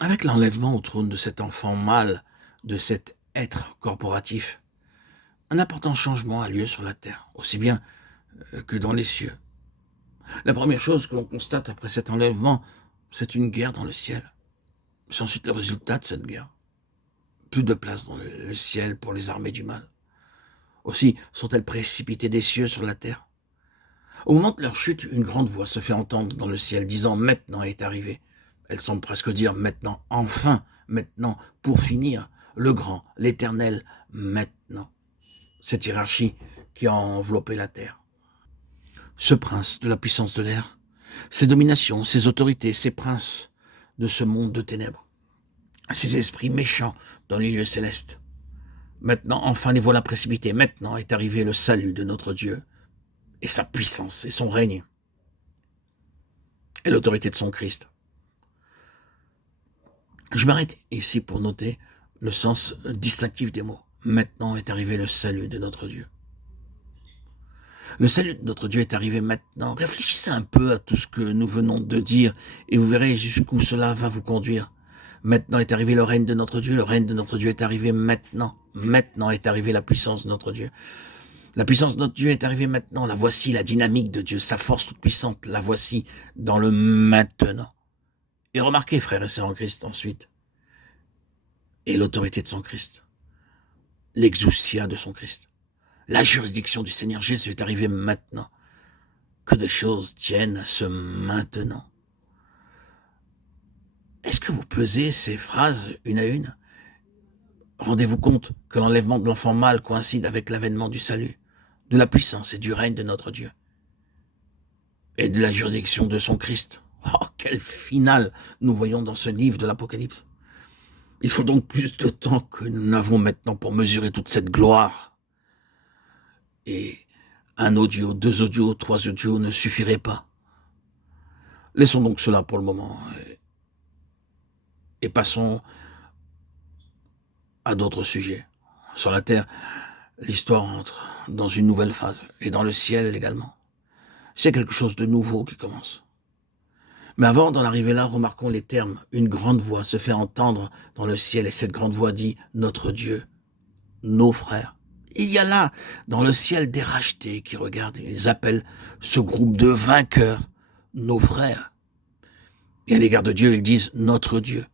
Avec l'enlèvement au trône de cet enfant mâle, de cet être corporatif, un important changement a lieu sur la terre, aussi bien que dans les cieux. La première chose que l'on constate après cet enlèvement, c'est une guerre dans le ciel. C'est ensuite le résultat de cette guerre. Plus de place dans le ciel pour les armées du mal. Aussi sont-elles précipitées des cieux sur la terre. Au moment de leur chute, une grande voix se fait entendre dans le ciel, disant « Maintenant est arrivé ». Elle semble presque dire « Maintenant, enfin, maintenant, pour finir, le grand, l'éternel, maintenant ». Cette hiérarchie qui a enveloppé la terre. Ce prince de la puissance de l'air, ses dominations, ses autorités, ces princes de ce monde de ténèbres, ces esprits méchants dans les lieux célestes. Maintenant, enfin, les voilà précipités. Maintenant est arrivé le salut de notre Dieu et sa puissance et son règne et l'autorité de son Christ. Je m'arrête ici pour noter le sens distinctif des mots. Maintenant est arrivé le salut de notre Dieu. Le salut de notre Dieu est arrivé maintenant. Réfléchissez un peu à tout ce que nous venons de dire et vous verrez jusqu'où cela va vous conduire. Maintenant est arrivé le règne de notre Dieu. Le règne de notre Dieu est arrivé maintenant. Maintenant est arrivée la puissance de notre Dieu. La puissance de notre Dieu est arrivée maintenant. La voici, la dynamique de Dieu, sa force toute puissante. La voici dans le maintenant. Et remarquez, frères et sœurs en Christ, ensuite, et l'autorité de son Christ, l'exousia de son Christ. La juridiction du Seigneur Jésus est arrivée maintenant. Que des choses tiennent à ce maintenant. Est-ce que vous pesez ces phrases une à une? Rendez-vous compte que l'enlèvement de l'enfant mâle coïncide avec l'avènement du salut, de la puissance et du règne de notre Dieu, et de la juridiction de son Christ. Oh, quel final nous voyons dans ce livre de l'Apocalypse. Il faut donc plus de temps que nous n'avons maintenant pour mesurer toute cette gloire. Et un audio, 2 audios, 3 audios ne suffiraient pas. Laissons donc cela pour le moment et passons à d'autres sujets. Sur la terre, l'histoire entre dans une nouvelle phase et dans le ciel également. C'est quelque chose de nouveau qui commence. Mais avant d'en arriver là, remarquons les termes. Une grande voix se fait entendre dans le ciel et cette grande voix dit « Notre Dieu, nos frères ». Il y a là, dans le ciel, des rachetés qui regardent. Ils appellent ce groupe de vainqueurs nos frères. Et à l'égard de Dieu, ils disent « Notre Dieu ».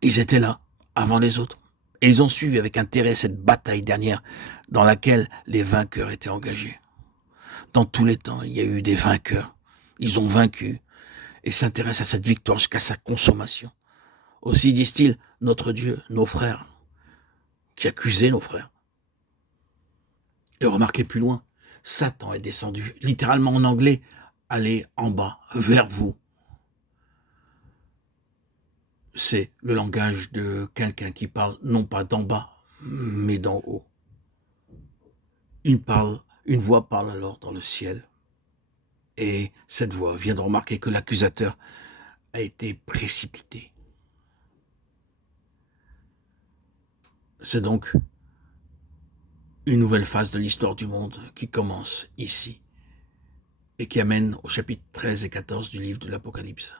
Ils étaient là, avant les autres. Et ils ont suivi avec intérêt cette bataille dernière dans laquelle les vainqueurs étaient engagés. Dans tous les temps, il y a eu des vainqueurs. Ils ont vaincu et s'intéressent à cette victoire jusqu'à sa consommation. Aussi disent-ils, notre Dieu, nos frères, qui accusait nos frères. Et remarquez plus loin, Satan est descendu, littéralement en anglais, allez en bas, vers vous. C'est le langage de quelqu'un qui parle non pas d'en bas, mais d'en haut. Une voix parle alors dans le ciel. Et cette voix vient de remarquer que l'accusateur a été précipité. C'est donc une nouvelle phase de l'histoire du monde qui commence ici et qui amène au chapitre 13 et 14 du livre de l'Apocalypse.